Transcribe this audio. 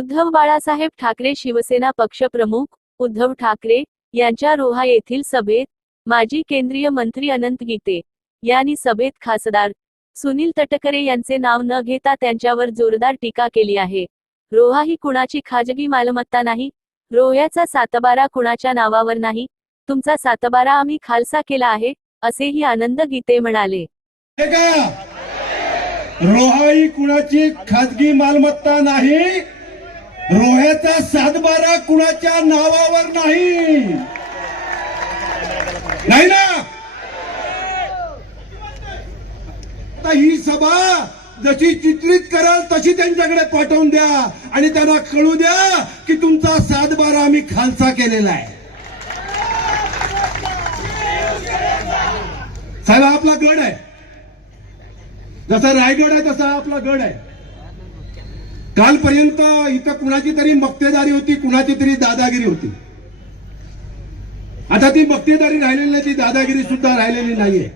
उद्धव बाळासाहेब ठाकरे शिवसेना पक्षप्रमुख उद्धव ठाकरे यांच्या रोहा येथील सभेत माजी केंद्रीय मंत्री अनंत गीते यांनी सभेत खासदार सुनील तटकरे यांचे नाव न घेता त्यांच्यावर जोरदार टीका केली आहे। रोहा ही कुणाची खाजगी मालमत्ता नाही, रोह्याचा सातबारा कुणाच्या नावावर नाही, तुमचा सातबारा आम्ही खालसा केला आहे, असेही आनंद गीते म्हणाले। रोहा ही कुणाची खाजगी मालमत्ता नाही, रोह्याचा सातबारा कुणाच्या नावावर नाही, नाही ना। ही सभा जशी चित्रित कराल तशी त्यांच्याकडे पाठवून द्या आणि त्यांना कळू द्या की तुमचा सातबारा आम्ही खालसा केलेला आहे। साहेब आपला गड आहे, जसा रायगड आहे तसा आपला गड आहे। कालपर्यंत इथं कुणाची तरी मक्तेदारी होती, कुणाची तरी दादागिरी होती। आता ती मक्तेदारी राहिलेली नाही, ती दादागिरी सुद्धा राहिलेली नाहीये।